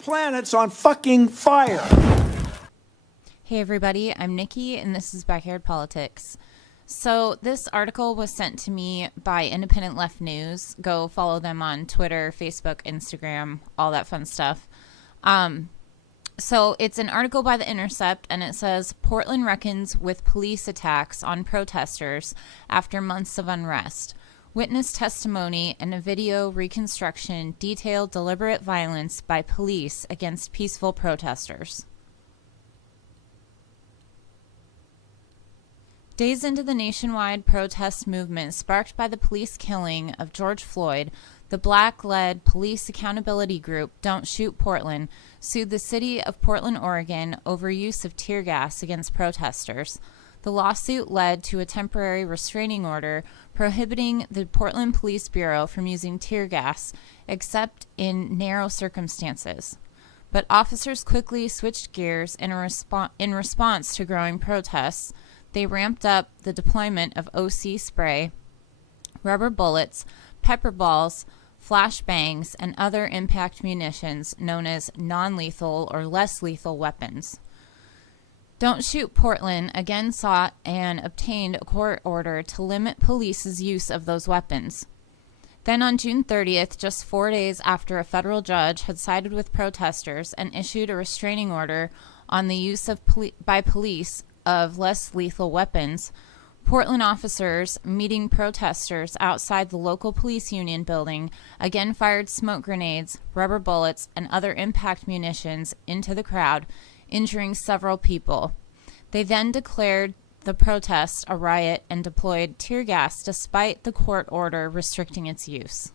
planet's on fucking fire. Hey everybody, I'm Nikki and this is Backyard Politics. So this article was sent to me by Independent Left News. Go follow them on Twitter, Facebook, Instagram, all that fun stuff. So it's an article by The Intercept, and it says, Portland reckons with police attacks on protesters after months of unrest. Witness testimony and a video reconstruction detail deliberate violence by police against peaceful protesters. Days into the nationwide protest movement sparked by the police killing of George Floyd, the Black-led police accountability group Don't Shoot Portland sued the city of Portland, Oregon over use of tear gas against protesters. The lawsuit led to a temporary restraining order prohibiting the Portland Police Bureau from using tear gas except in narrow circumstances. But officers quickly switched gears in response to growing protests. They ramped up the deployment of OC spray, rubber bullets, pepper balls, flashbangs, and other impact munitions known as non-lethal or less lethal weapons. Don't Shoot Portland again sought and obtained a court order to limit police's use of those weapons. Then on June 30th, just 4 days after a federal judge had sided with protesters and issued a restraining order on the use of by police of less lethal weapons, Portland officers meeting protesters outside the local police union building again fired smoke grenades, rubber bullets, and other impact munitions into the crowd, injuring several people. They then declared the protest a riot and deployed tear gas despite the court order restricting its use.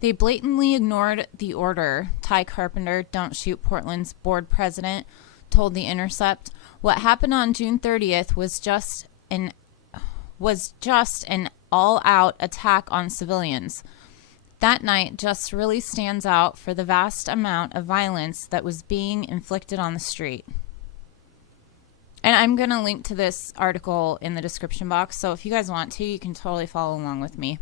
They blatantly ignored the order, Ty Carpenter, Don't Shoot Portland's board president, told The Intercept. What happened on June 30th was just an all-out attack on civilians. That night just really stands out for the vast amount of violence that was being inflicted on the street. And I'm going to link to this article in the description box, so if you guys want to, you can totally follow along with me.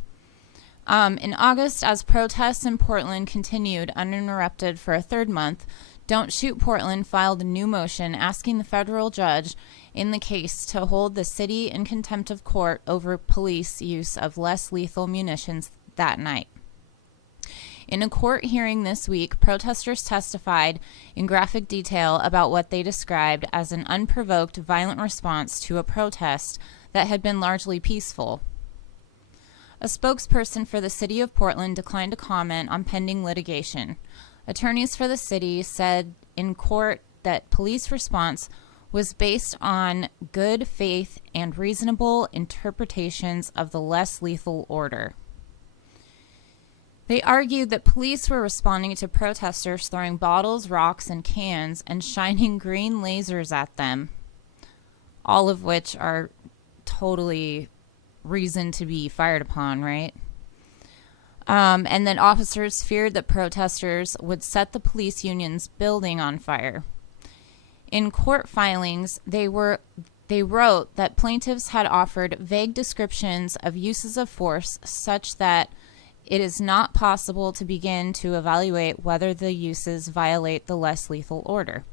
In August, as protests in Portland continued uninterrupted for a third month, Don't Shoot Portland filed a new motion asking the federal judge in the case to hold the city in contempt of court over police use of less lethal munitions that night. In a court hearing this week, protesters testified in graphic detail about what they described as an unprovoked violent response to a protest that had been largely peaceful. A spokesperson for the city of Portland declined to comment on pending litigation. Attorneys for the city said in court that police response was based on good faith and reasonable interpretations of the less lethal order. They argued that police were responding to protesters throwing bottles, rocks, and cans and shining green lasers at them, all of which are totally reason to be fired upon, right? And then officers feared that protesters would set the police union's building on fire. In court filings, they wrote that plaintiffs had offered vague descriptions of uses of force such that it is not possible to begin to evaluate whether the uses violate the less lethal order.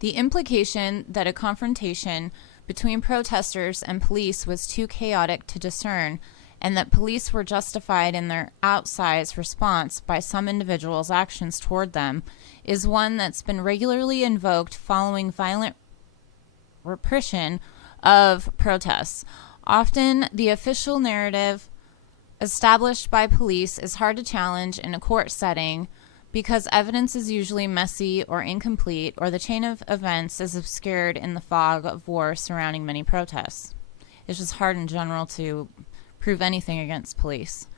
The implication that a confrontation between protesters and police was too chaotic to discern and that police were justified in their outsized response by some individuals' actions toward them is one that's been regularly invoked following violent repression of protests. Often, the official narrative established by police is hard to challenge in a court setting because evidence is usually messy or incomplete, or the chain of events is obscured in the fog of war surrounding many protests. It's just hard in general to prove anything against police.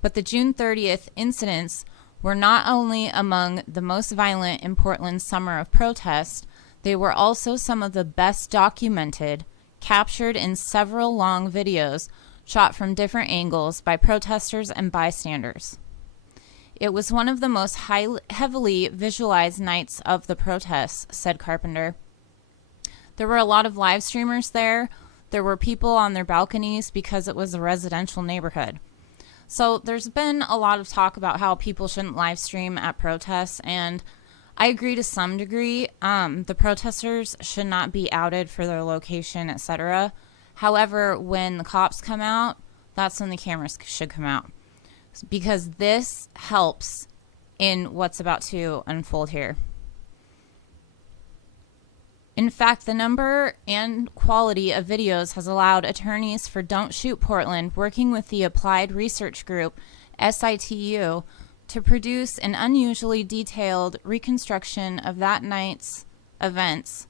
But the June 30th incidents were not only among the most violent in Portland's summer of protest, they were also some of the best documented, captured in several long videos shot from different angles by protesters and bystanders. It was one of the most heavily visualized nights of the protests, said Carpenter. There were a lot of live streamers there. There were people on their balconies because it was a residential neighborhood. So there's been a lot of talk about how people shouldn't live stream at protests, and I agree to some degree. The protesters should not be outed for their location, etc. However, when the cops come out, that's when the cameras should come out, because this helps in what's about to unfold here. In fact, the number and quality of videos has allowed attorneys for Don't Shoot Portland, working with the Applied Research Group, SITU, to produce an unusually detailed reconstruction of that night's events,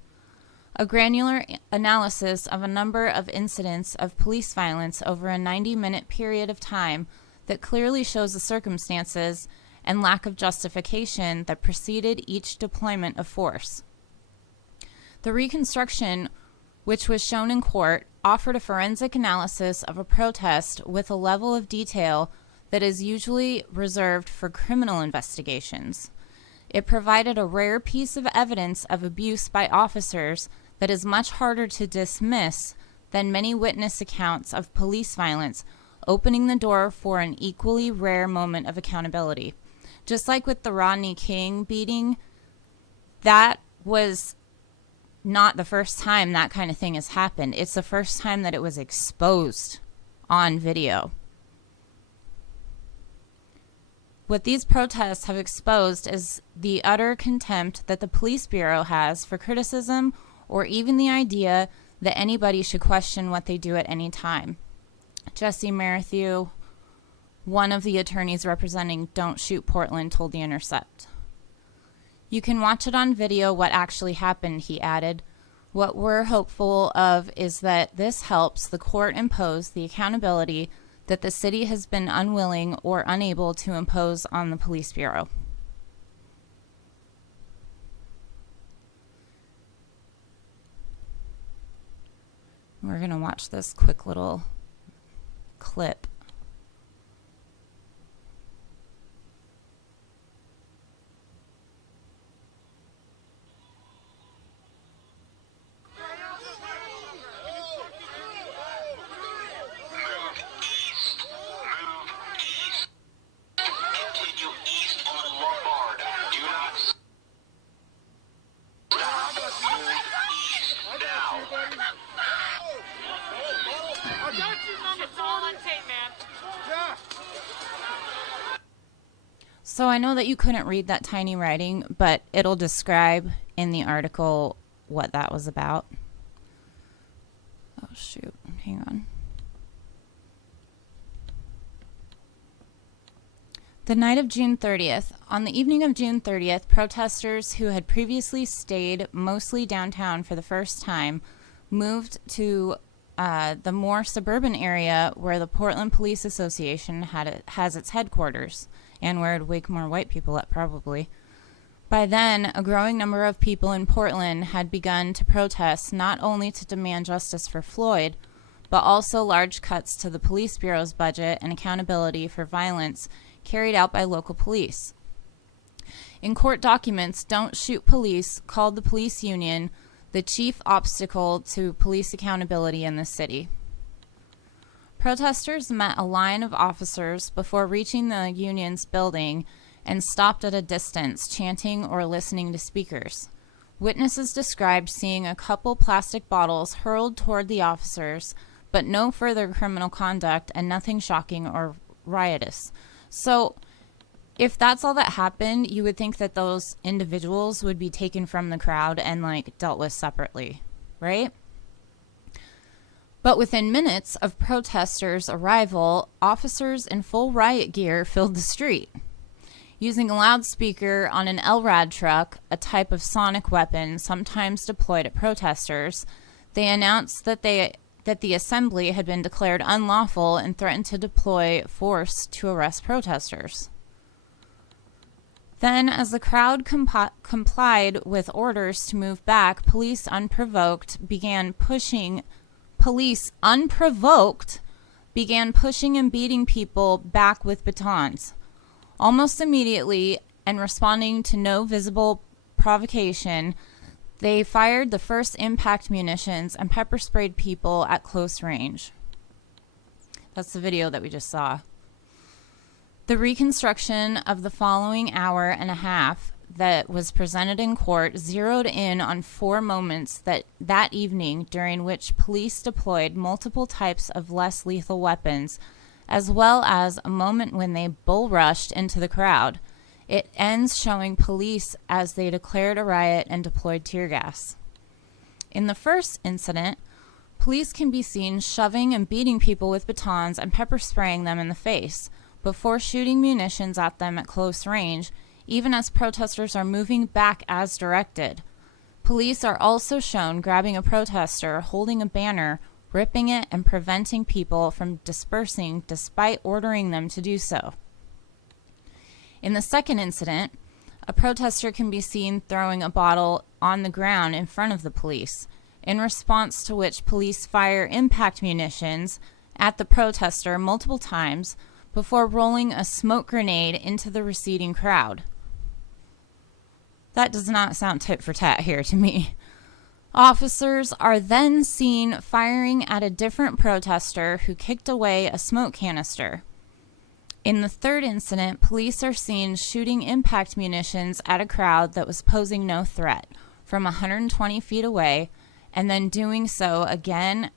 a granular analysis of a number of incidents of police violence over a 90-minute period of time that clearly shows the circumstances and lack of justification that preceded each deployment of force. The reconstruction, which was shown in court, offered a forensic analysis of a protest with a level of detail that is usually reserved for criminal investigations. It provided a rare piece of evidence of abuse by officers that is much harder to dismiss than many witness accounts of police violence, opening the door for an equally rare moment of accountability. Just like with the Rodney King beating, that was not the first time that kind of thing has happened. It's the first time that it was exposed on video. What these protests have exposed is the utter contempt that the police bureau has for criticism, or even the idea that anybody should question what they do at any time. Jesse Merrithew, one of the attorneys representing Don't Shoot Portland, told The Intercept. You can watch it on video what actually happened, he added. What we're hopeful of is that this helps the court impose the accountability that the city has been unwilling or unable to impose on the police bureau. We're going to watch this quick little clip. So I know that you couldn't read that tiny writing, but it'll describe in the article what that was about. Oh, shoot. Hang on. The night of June 30th. On the evening of June 30th, protesters who had previously stayed mostly downtown for the first time moved to the more suburban area where the Portland Police Association has its headquarters, and where it'd wake more white people up, probably. By then, a growing number of people in Portland had begun to protest, not only to demand justice for Floyd, but also large cuts to the police bureau's budget and accountability for violence carried out by local police. In court documents, Don't Shoot Police called the police union the chief obstacle to police accountability in the city. Protesters met a line of officers before reaching the union's building and stopped at a distance, chanting or listening to speakers. Witnesses described seeing a couple plastic bottles hurled toward the officers, but no further criminal conduct and nothing shocking or riotous. So, if that's all that happened, you would think that those individuals would be taken from the crowd and, dealt with separately, right? But within minutes of protesters' arrival, officers in full riot gear filled the street. Using a loudspeaker on an LRAD truck, a type of sonic weapon sometimes deployed at protesters, they announced that the assembly had been declared unlawful and threatened to deploy force to arrest protesters. Then, as the crowd complied with orders to move back, police unprovoked began pushing and beating people back with batons. Almost immediately, and responding to no visible provocation, they fired the first impact munitions and pepper sprayed people at close range. That's the video that we just saw. The reconstruction of the following hour and a half that was presented in court zeroed in on 4 moments that evening during which police deployed multiple types of less lethal weapons, as well as a moment when they bull rushed into the crowd. It ends showing police as they declared a riot and deployed tear gas. In the first incident, police can be seen shoving and beating people with batons and pepper spraying them in the face before shooting munitions at them at close range, even as protesters are moving back as directed. Police are also shown grabbing a protester, holding a banner, ripping it, and preventing people from dispersing despite ordering them to do so. In the second incident, a protester can be seen throwing a bottle on the ground in front of the police, in response to which police fire impact munitions at the protester multiple times before rolling a smoke grenade into the receding crowd. That does not sound tit for tat here to me. Officers are then seen firing at a different protester who kicked away a smoke canister. In the third incident, police are seen shooting impact munitions at a crowd that was posing no threat from 120 feet away, and then doing so again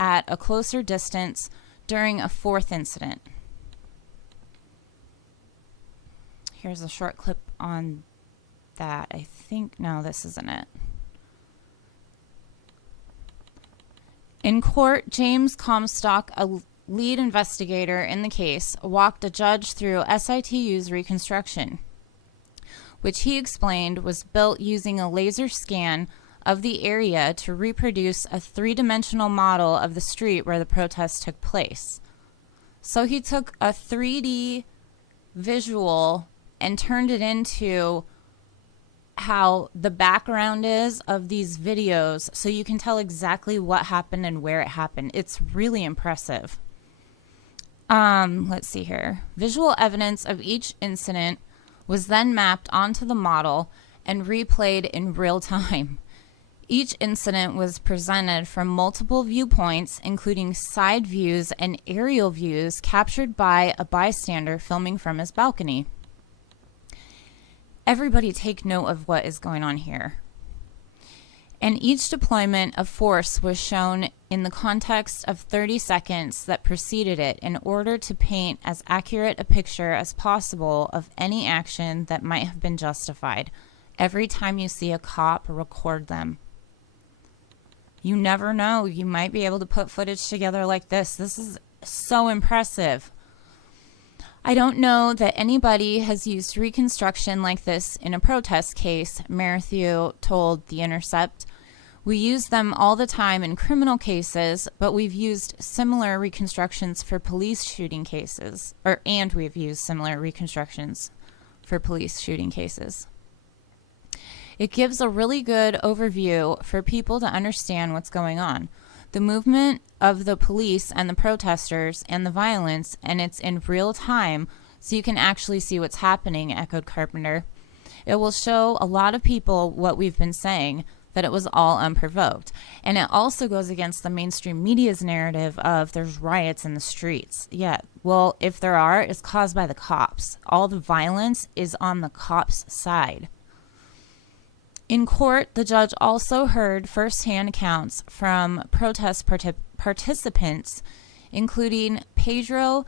at a closer distance during a fourth incident. Here's a short clip on that. I think, no, this isn't it. In court, James Comstock, a lead investigator in the case, walked a judge through SITU's reconstruction, which he explained was built using a laser scan of the area to reproduce a 3-dimensional model of the street where the protest took place. So he took a 3D visual and turned it into how the background is of these videos so you can tell exactly what happened and where it happened. It's really impressive. Let's see here. Visual evidence of each incident was then mapped onto the model and replayed in real time. Each incident was presented from multiple viewpoints, including side views and aerial views captured by a bystander filming from his balcony. Everybody take note of what is going on here. And each deployment of force was shown in the context of 30 seconds that preceded it in order to paint as accurate a picture as possible of any action that might have been justified. Every time you see a cop, record them. You never know. You might be able to put footage together like this. This is so impressive. I don't know that anybody has used reconstruction like this in a protest case, Merrithew told The Intercept. We use them all the time in criminal cases, but we've used similar reconstructions for police shooting cases, and we've used similar reconstructions for police shooting cases. It gives a really good overview for people to understand what's going on. The movement of the police and the protesters and the violence, and it's in real time, so you can actually see what's happening, echoed Carpenter. It will show a lot of people what we've been saying, that it was all unprovoked. And it also goes against the mainstream media's narrative of there's riots in the streets. Yeah, well, if there are, it's caused by the cops. All the violence is on the cops' side. In court, the judge also heard firsthand accounts from protest participants, including Pedro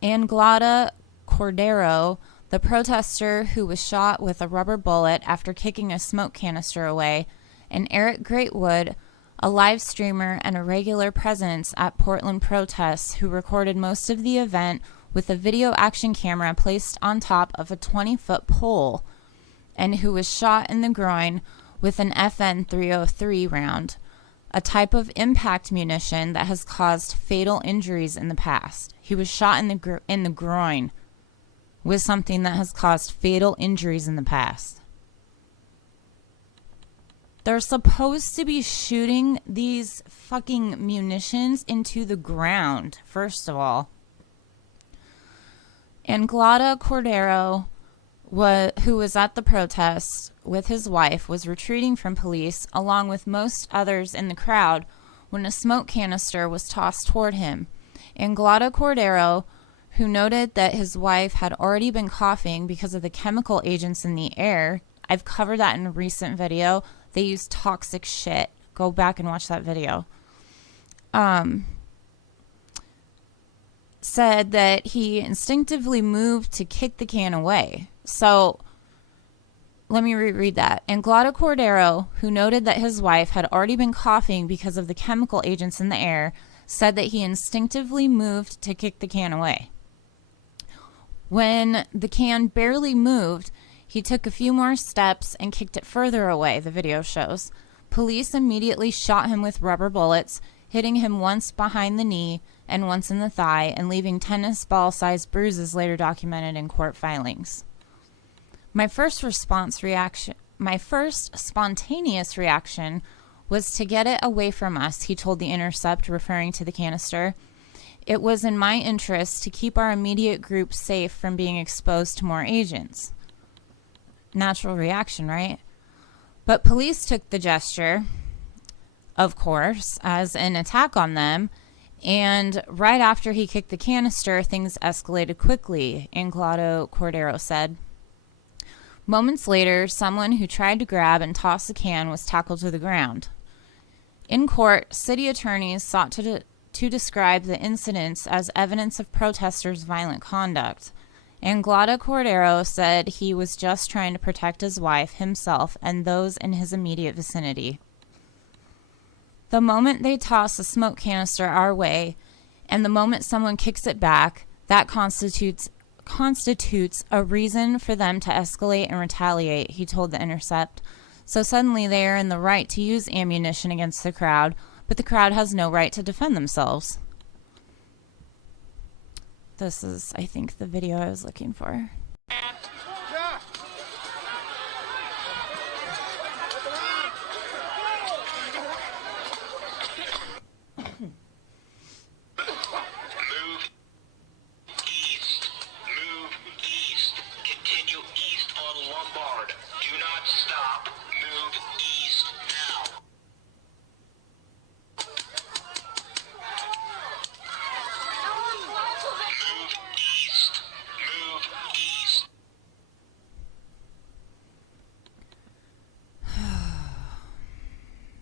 Anglada Cordero, the protester who was shot with a rubber bullet after kicking a smoke canister away, and Eric Greatwood, a live streamer and a regular presence at Portland protests who recorded most of the event with a video action camera placed on top of a 20-foot pole, and who was shot in the groin with an FN 303 round, a type of impact munition that has caused fatal injuries in the past. He was shot in the groin with something that has caused fatal injuries in the past. They're supposed to be shooting these fucking munitions into the ground, first of all. Anglada Cordero, who was at the protest with his wife, was retreating from police along with most others in the crowd when a smoke canister was tossed toward him. Anglada Cordero who noted that his wife had already been coughing because of the chemical agents in the air. I've covered that in a recent video. They use toxic shit. Go back and watch that video. Said that he instinctively moved to kick the can away. So let me reread that. Anglada Cordero, who noted that his wife had already been coughing because of the chemical agents in the air, said that he instinctively moved to kick the can away. When the can barely moved, he took a few more steps and kicked it further away, the video shows. Police immediately shot him with rubber bullets, hitting him once behind the knee and once in the thigh, and leaving tennis ball-sized bruises later documented in court filings. My first spontaneous reaction was to get it away from us, he told The Intercept, referring to the canister. It was in my interest to keep our immediate group safe from being exposed to more agents. Natural reaction, right? But police took the gesture, of course, as an attack on them, and right after he kicked the canister, things escalated quickly, Anglada Cordero said. Moments later, someone who tried to grab and toss the can was tackled to the ground. In court, city attorneys sought to describe the incidents as evidence of protesters' violent conduct. Anglada Cordero said he was just trying to protect his wife, himself, and those in his immediate vicinity. The moment they toss a smoke canister our way, and the moment someone kicks it back, that constitutes a reason for them to escalate and retaliate, he told The Intercept. So suddenly they are in the right to use ammunition against the crowd, but the crowd has no right to defend themselves. This is, I think, the video I was looking for.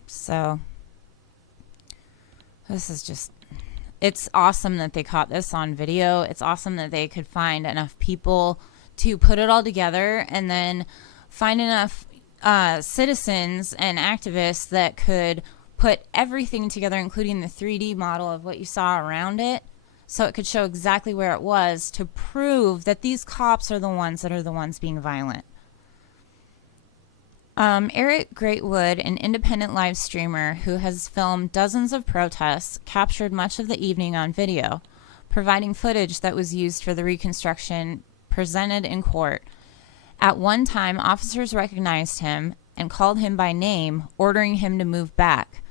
So, this is just, it's awesome that they caught this on video. It's awesome that they could find enough people to put it all together and then find enough citizens and activists that could put everything together, including the 3D model of what you saw around it, so it could show exactly where it was to prove that these cops are the ones being violent. Eric Greatwood, an independent live streamer who has filmed dozens of protests, captured much of the evening on video, providing footage that was used for the reconstruction presented in court. At one time, officers recognized him and called him by name, ordering him to move back.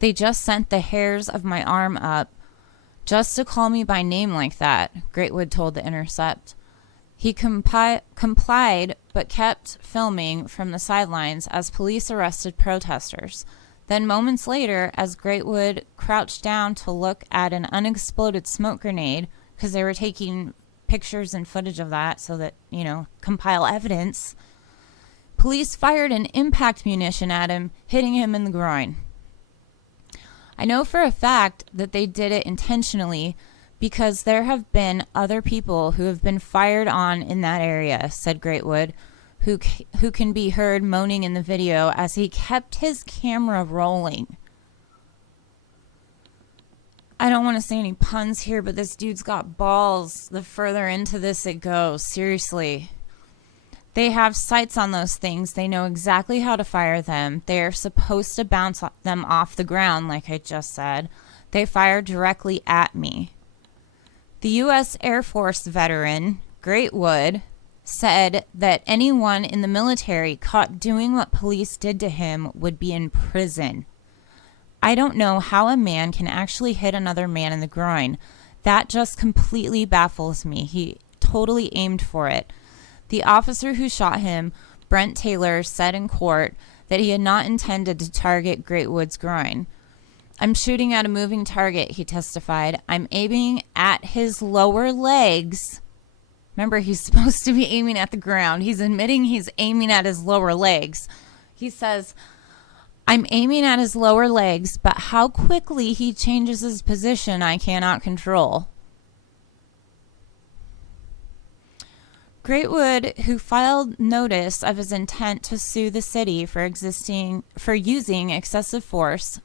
They just sent the hairs of my arm up just to call me by name like that, Greatwood told The Intercept. He complied but kept filming from the sidelines as police arrested protesters. Then moments later, as Greatwood crouched down to look at an unexploded smoke grenade, because they were taking pictures and footage of that so that, compile evidence, police fired an impact munition at him, hitting him in the groin. I know for a fact that they did it intentionally because there have been other people who have been fired on in that area, said Greatwood, who can be heard moaning in the video as he kept his camera rolling. I don't want to say any puns here, but this dude's got balls the further into this it goes. Seriously. They have sights on those things. They know exactly how to fire them. They are supposed to bounce them off the ground, like I just said. They fired directly at me. The U.S. Air Force veteran, Greatwood, said that anyone in the military caught doing what police did to him would be in prison. I don't know how a man can actually hit another man in the groin. That just completely baffles me. He totally aimed for it. The officer who shot him, Brent Taylor, said in court that he had not intended to target Greatwood's groin. I'm shooting at a moving target, he testified. I'm aiming at his lower legs. Remember, he's supposed to be aiming at the ground. He's admitting he's aiming at his lower legs. He says, I'm aiming at his lower legs, but how quickly he changes his position, I cannot control. Greatwood, who filed notice of his intent to sue the city for using excessive force,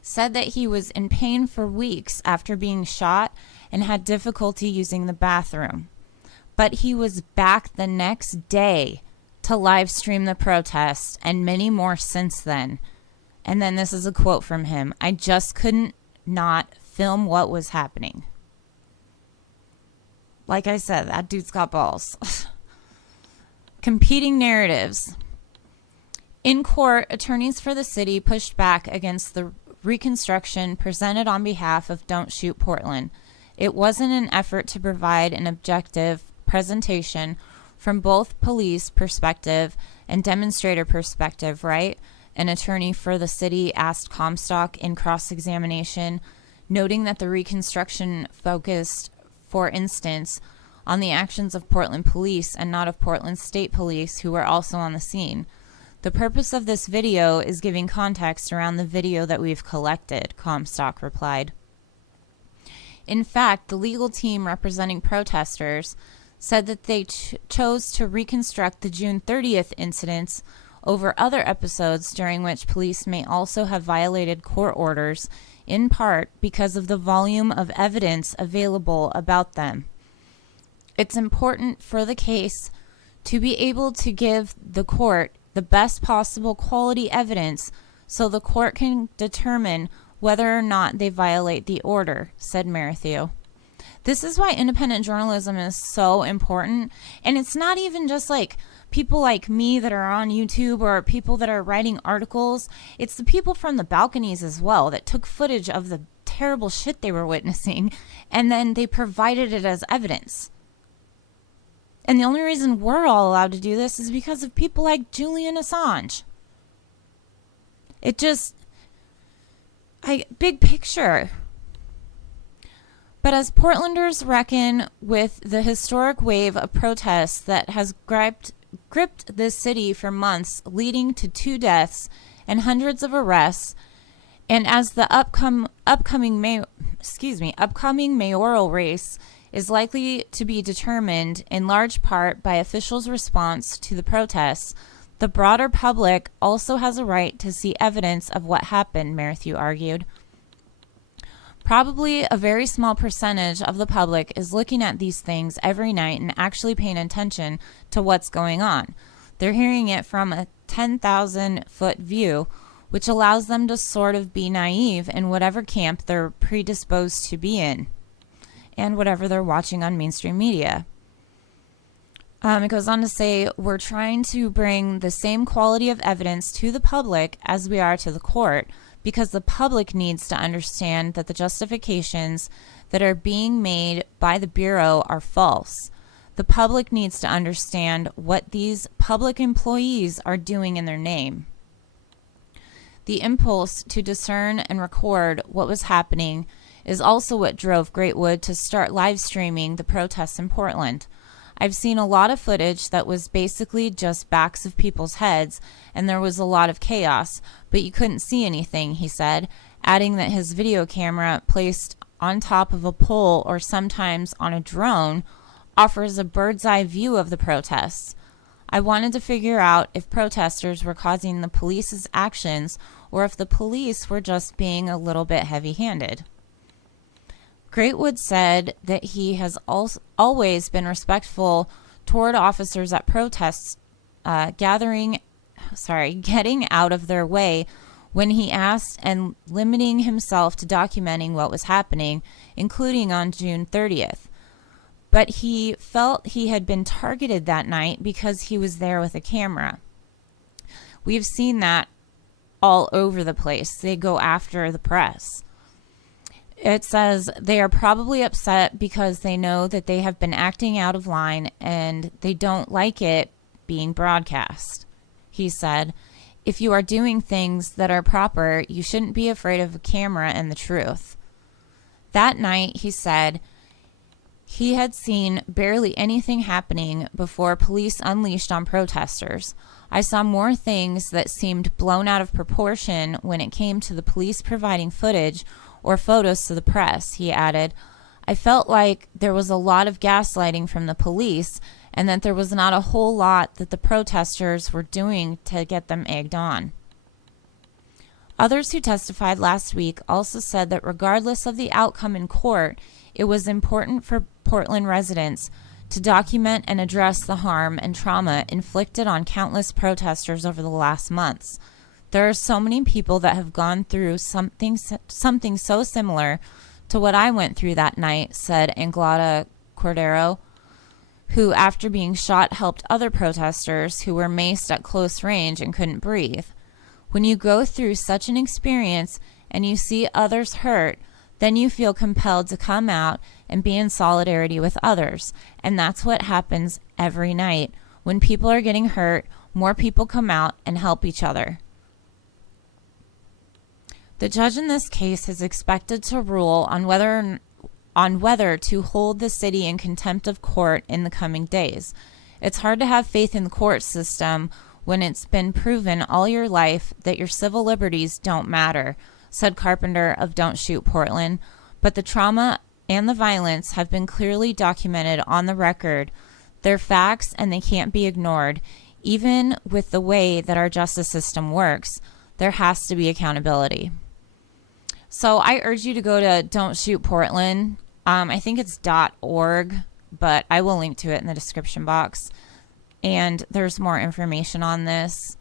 said that he was in pain for weeks after being shot and had difficulty using the bathroom. But he was back the next day to live stream the protest and many more since then. And then this is a quote from him. I just couldn't not film what was happening. Like I said, that dude's got balls. Competing narratives. In court, attorneys for the city pushed back against the reconstruction presented on behalf of Don't Shoot Portland. It wasn't an effort to provide an objective presentation from both police perspective and demonstrator perspective, right? An attorney for the city asked Comstock in cross-examination, noting that the reconstruction focused, for instance, on the actions of Portland police and not of Portland State Police, who were also on the scene. The purpose of this video is giving context around the video that we've collected, Comstock replied. In fact, the legal team representing protesters said that they chose to reconstruct the June 30th incidents over other episodes during which police may also have violated court orders, in part because of the volume of evidence available about them. It's important for the case to be able to give the court the best possible quality evidence so the court can determine whether or not they violate the order, said Merrithew. This is why independent journalism is so important. And it's not even just like people like me that are on YouTube or people that are writing articles. It's the people from the balconies as well that took footage of the terrible shit they were witnessing and then they provided it as evidence. And the only reason we're all allowed to do this is because of people like Julian Assange. It just, big picture. But as Portlanders reckon with the historic wave of protests that has gripped this city for months, leading to 2 deaths and hundreds of arrests, and as the upcoming mayoral race is likely to be determined in large part by officials' response to the protests, the broader public also has a right to see evidence of what happened, Merrithew argued. Probably a very small percentage of the public is looking at these things every night and actually paying attention to what's going on. They're hearing it from a 10,000-foot view, which allows them to sort of be naive in whatever camp they're predisposed to be in and whatever they're watching on mainstream media. It goes on to say, we're trying to bring the same quality of evidence to the public as we are to the court, because the public needs to understand that the justifications that are being made by the Bureau are false. The public needs to understand what these public employees are doing in their name. The impulse to discern and record what was happening is also what drove Greatwood to start live streaming the protests in Portland. I've seen a lot of footage that was basically just backs of people's heads, and there was a lot of chaos, but you couldn't see anything, he said, adding that his video camera, placed on top of a pole or sometimes on a drone, offers a bird's eye view of the protests. I wanted to figure out if protesters were causing the police's actions or if the police were just being a little bit heavy-handed. Greatwood said that he has always been respectful toward officers at protests, getting out of their way when he asked, and limiting himself to documenting what was happening, including on June 30th. But he felt he had been targeted that night because he was there with a camera. We've seen that all over the place. They go after the press. It says they are probably upset because they know that they have been acting out of line and they don't like it being broadcast. He said, if you are doing things that are proper, you shouldn't be afraid of a camera and the truth. That night, he said, he had seen barely anything happening before police unleashed on protesters. I saw more things that seemed blown out of proportion when it came to the police providing footage or photos to the press, he added. I felt like there was a lot of gaslighting from the police and that there was not a whole lot that the protesters were doing to get them egged on. Others who testified last week also said that regardless of the outcome in court, it was important for Portland residents to document and address the harm and trauma inflicted on countless protesters over the last months. There are so many people that have gone through something so similar to what I went through that night, said Anglada Cordero, who after being shot helped other protesters who were maced at close range and couldn't breathe. When you go through such an experience and you see others hurt, then you feel compelled to come out and be in solidarity with others. And that's what happens every night. When people are getting hurt, more people come out and help each other. The judge in this case is expected to rule on whether to hold the city in contempt of court in the coming days. It's hard to have faith in the court system when it's been proven all your life that your civil liberties don't matter, said Carpenter of Don't Shoot Portland. But the trauma and the violence have been clearly documented on the record. They're facts and they can't be ignored. Even with the way that our justice system works, there has to be accountability. So I urge you to go to Don't Shoot Portland. I think it's .org, but I will link to it in the description box. And there's more information on this.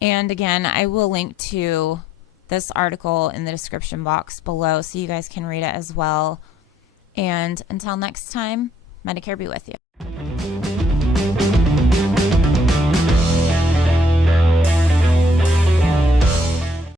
And again, I will link to this article in the description box below so you guys can read it as well. And until next time, Medicare be with you.